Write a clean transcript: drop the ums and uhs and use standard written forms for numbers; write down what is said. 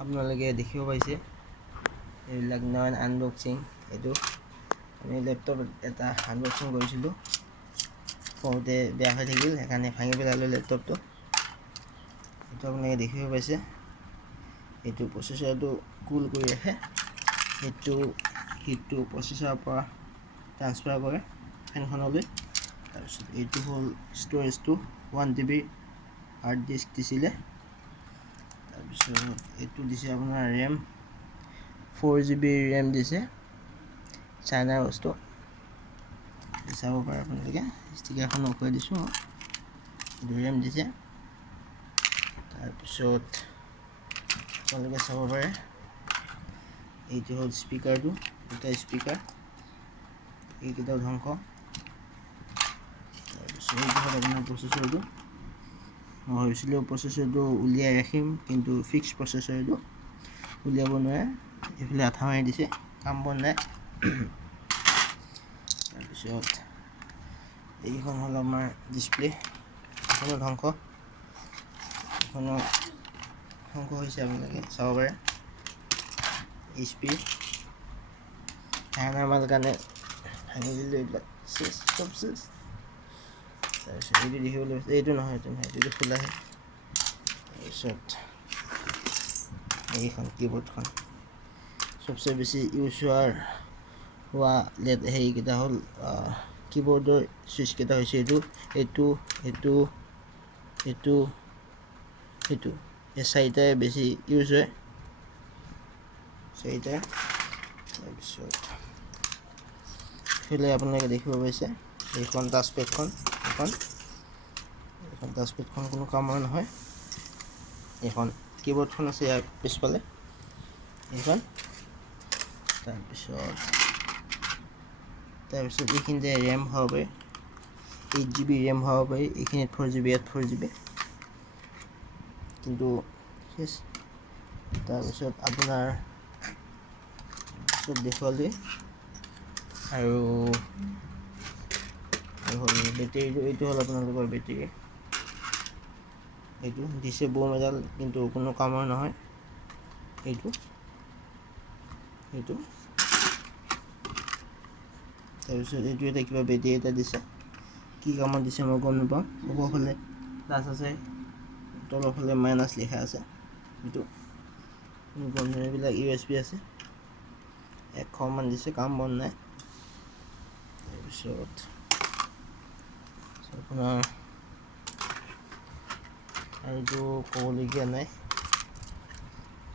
আপোনালোকে দেখিব পাইছে এইবিলাক নন আনবক্সিং। এইটো আমি লেপটপ এটা আনবক্সিং কৰিছিলোঁ, কৰোঁতে বেয়া হৈ থাকিল, সেইকাৰণে ভাঙি পেলালোঁ লেপটপটো। এইটো আপোনালোকে দেখিব পাইছে, এইটো প্ৰচেছৰটো কুল কৰি ৰাখে, সেইটো হিটটো প্ৰচেছৰৰ পৰা ট্ৰান্সফাৰ কৰে ফেনখনলৈ। তাৰপিছত এইটো হ'ল ষ্ট'ৰেজটো, 1 GB হাৰ্ড ডিস্ক দিছিলে। তাৰপিছত এইটো দিছে আপোনাৰ ৰেম, 4 GB ৰেম দিছে, চাইনাৰ বস্তু। চাব পাৰে আপোনালোকে, ষ্টিকাৰখন উখুৱাই দিছোঁ, এইটো ৰেম দিছে। তাৰপিছত আপোনালোকে চাব পাৰে এইটো হ'ল স্পীকাৰটো, দুটা স্পীকাৰ, এইকেইটাও ধ্বংস। তাৰপিছত এইটো হ'ল আপোনাৰ প্ৰচেছৰটো। মই ভাবিছিলোঁ প্ৰচেছৰটো উলিয়াই ৰাখিম, কিন্তু ফিক্স প্ৰচেছৰ এইটো, উলিয়াব নোৱাৰে। এইফালে আঠা মাৰি দিছে, কাম বন নাই। তাৰপিছত এইখন হ'ল আমাৰ ডিছপ্লে, এইখনো ধ্বংস, এইখনো ধ্বংস হৈছে, আপোনালোকে চাব পাৰে। HP আমাৰ কাৰণে ভাঙি দিলোঁ, এইবিলাক চব চেছ। তাৰপিছত এইটো দেখিবলৈ পাইছে, এইটো নহয়, এইটো খোলাহে। তাৰপিছত এইখন কীবৰ্ডখন, চবচে বেছি ইউজ হোৱা সেইকেইটা হ'ল কীবৰ্ডৰ চুইচকেইটা হৈছে এইটো এই চাৰিটাই বেছি ইউজ হয়, চাৰিটাই। তাৰপিছত এইফালে আপোনালোকে দেখিব পাইছে এইখন টাচপেডখন, এইখন টাচপেডখন কোনো কামৰ নহয়। এইখন কীবৰ্ডখন আছে ইয়াৰ পিছফালে, এইখন। তাৰপিছত এইখিনিতে ৰেম ভৰাব পাৰি, 8 GB ৰেম ভৰাব পাৰি, এইখিনিত 4 GB, ইয়াত 4 GB, কিন্তু তাৰপিছত আপোনাৰ চব দেখুৱালে। আৰু হ'ল বেটেৰীটো, এইটো হ'ল আপোনালোকৰ বেটেৰী, এইটো দিছে ব'ম এডাল, কিন্তু কোনো কামৰ নহয়। এইটো তাৰপিছত এইটো এটা কিবা বেটেৰী এটা দিছে, কি কামত দিছে মই গম নাপাওঁ। ওপৰফালে প্লাছ আছে, তলৰফালে মাইনাছ লিখা আছে। এইটো এইবিলাক USB আছে, 100 মান দিছে, কাম বন নাই। তাৰপিছত আপোনাৰ আৰুতো ক'বলগীয়া নাই।